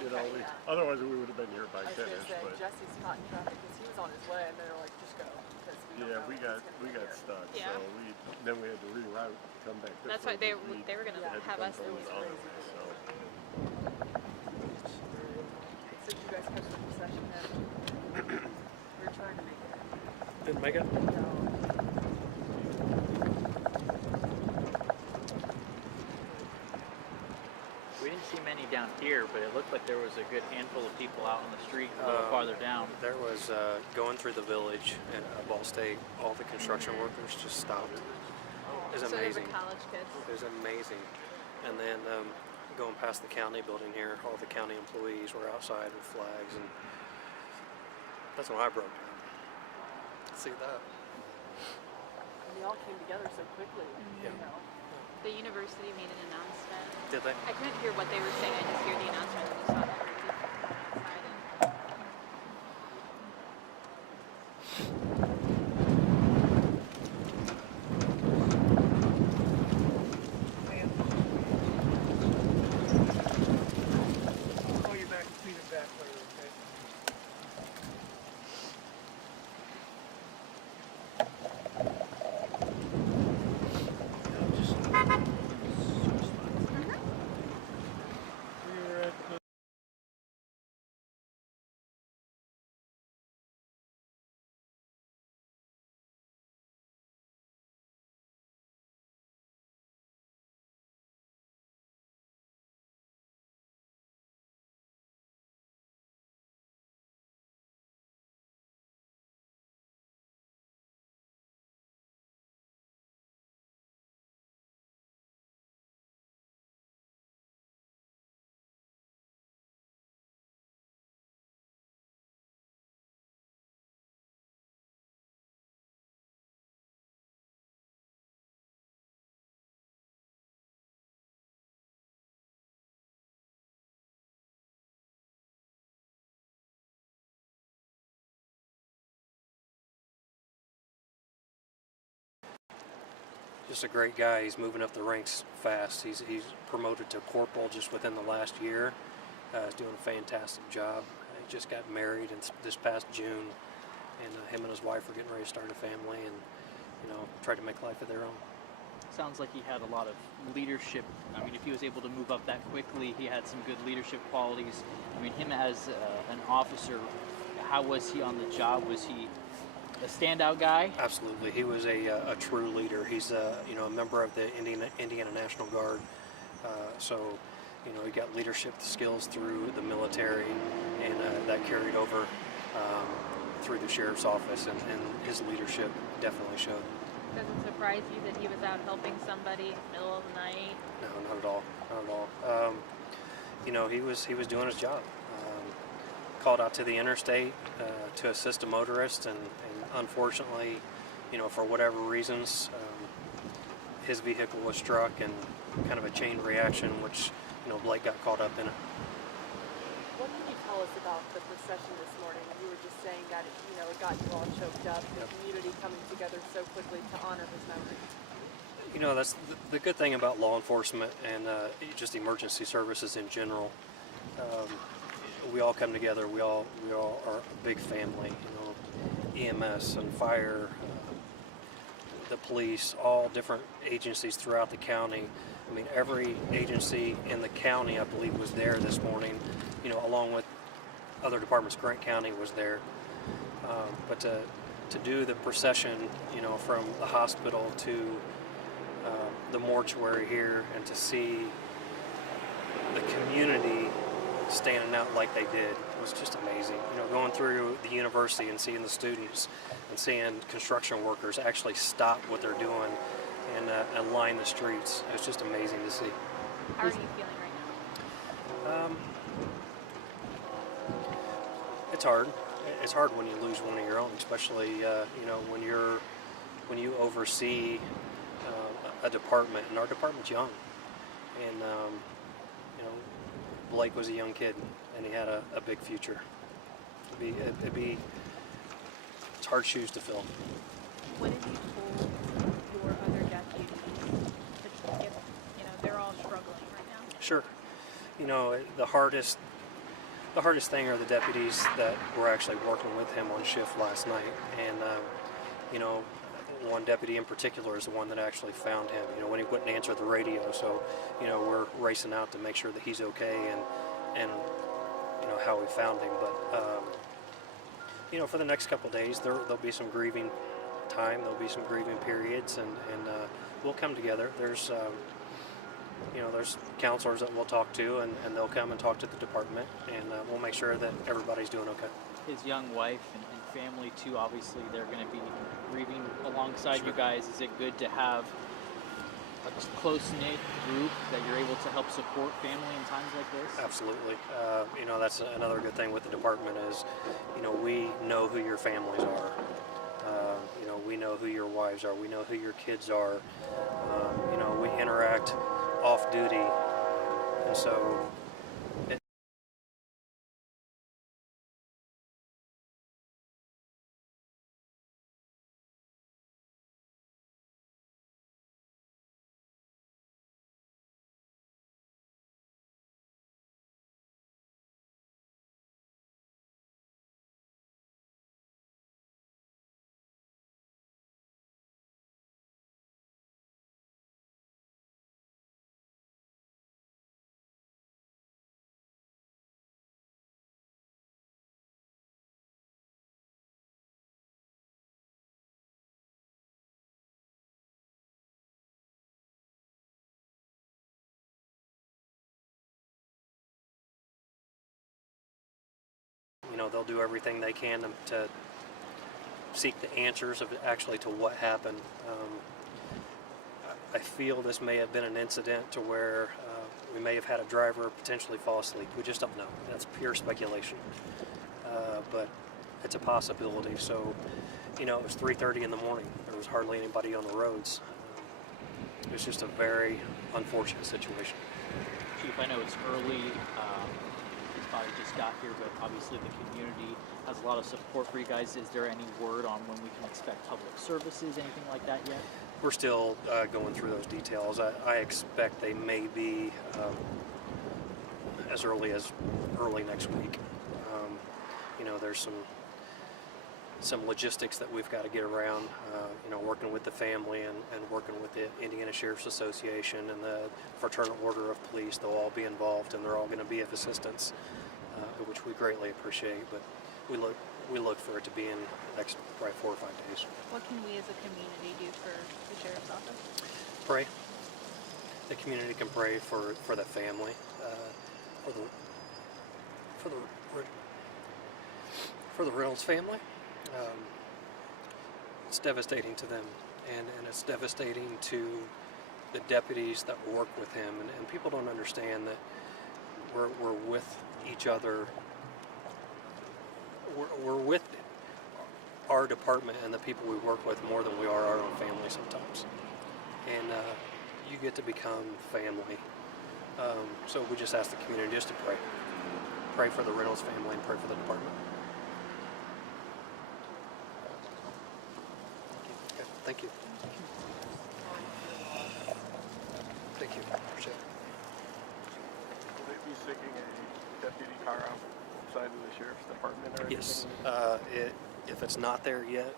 you know, Okay, yeah. otherwise we would have been here by I was going to 10ish. say, But Jesse's caught in traffic because he was on his way, and they were like, just go. Because we don't yeah, know we when he's got gonna get here. stuck. Yeah. So then we had to reroute, come back this That's way. why they were gonna Yeah. have us. From the other way, so. So did you guys catch the procession then? We were trying to make it. Didn't make it? No. We didn't see many down here, but it looked like there was a good handful of people out on the street a little farther down. There was, going through the village at Ball State, all the construction workers just stopped. It was So there's amazing. a college kids. It was amazing. And then going past the county building here, all the county employees were outside with flags, and that's when I broke down. See that? And they all came together so quickly, you know. The university made an announcement. Did they? I couldn't hear what they were saying. I just hear the announcement and just saw that people outside. I'll call you back and clean it back later, okay? We were at the Just a great guy. He's moving up the ranks fast. He's promoted to corporal just within the last year. He's doing a fantastic job. He just got married this past June, and him and his wife are getting ready to start a family and, try to make life of their own. Sounds like he had a lot of leadership. I mean, if he was able to move up that quickly, he had some good leadership qualities. I mean, him as an officer, how was he on the job? Was he a standout guy? Absolutely, he was a true leader. He's a member of the Indiana National Guard, so he got leadership skills through the military, and that carried over through the sheriff's office, and his leadership definitely showed. Does it surprise you that he was out helping somebody in the middle of the night? No, not at all. Not at all. He was doing his job. Called out to the interstate to assist a motorist, and unfortunately, for whatever reasons, his vehicle was struck, and kind of a chain reaction, which Blake got caught up in it. What can you tell us about the procession this morning? You were just saying that it got you all choked up, the community coming together so quickly to honor his memory. That's the good thing about law enforcement and just emergency services in general. We all come together. We all are a big family. EMS and fire, the police, all different agencies throughout the county. I mean, every agency in the county, I believe, was there this morning. Along with other departments. Grant County was there, but to do the procession, from the hospital to the mortuary here, and to see the community standing out like they did was just amazing. Going through the university and seeing the students and seeing construction workers actually stop what they're doing and line the streets. It was just amazing to see. How are you feeling right now? It's hard. It's hard when you lose one of your own, especially when you oversee a department, and our department's young, and Blake was a young kid, and he had a big future. It's hard shoes to fill. What have you told your other deputies? They're all struggling right now. Sure. The hardest The hardest thing are the deputies that were actually working with him on shift last night, and you know, one deputy in particular is the one that actually found him. You know, when he wouldn't answer the radio, so you know we're racing out to make sure that he's okay and you know how we found him. But you know, for the next couple of days, there'll be some grieving time. There'll be some grieving periods, and we'll come together. There's you know, there's counselors that we'll talk to, and they'll come and talk to the department, and we'll make sure that everybody's doing okay. His young wife and family too, obviously they're going to be grieving alongside Sure. you guys. Is it good to have a close-knit group that you're able to help support family in times like this? Absolutely. You know, that's another good thing with the department is, you know, we know who your families are. You know, we know who your wives are. We know who your kids are. You know, we interact off duty, and so you know, they'll do everything they can to seek the answers of actually to what happened. I feel this may have been an incident to where we may have had a driver potentially fall asleep. We just don't know. That's pure speculation. But it's a possibility. So, you know, it was 3:30 in the morning. There was hardly anybody on the roads. It was just a very unfortunate situation. Chief, I know it's early. He's probably just got here, but obviously the community has a lot of support for you guys. Is there any word on when we can expect public services, anything like that yet? We're still going through those details. I expect they may be as early next week. You know, there's some logistics that we've got to get around. You know, working with the family and working with the Indiana Sheriff's Association and the Fraternal Order of Police. They'll all be involved, and they're all going to be of assistance, which we greatly appreciate. But we look for it to be in the next probably 4 or 5 days. What can we as a community do for the sheriff's office? Pray. The community can pray for the family, for the Reynolds family. It's devastating to them, and it's devastating to the deputies that work with him, and people don't understand that we're with each other. We're with our department and the people we work with more than we are our own family sometimes, and you get to become family. So we just ask the community just to pray for the Reynolds family and pray for the department. Okay, thank you. Thank you. Appreciate it. Will they be seeking a deputy car outside of the sheriff's department or Yes. anything? If it's not there yet,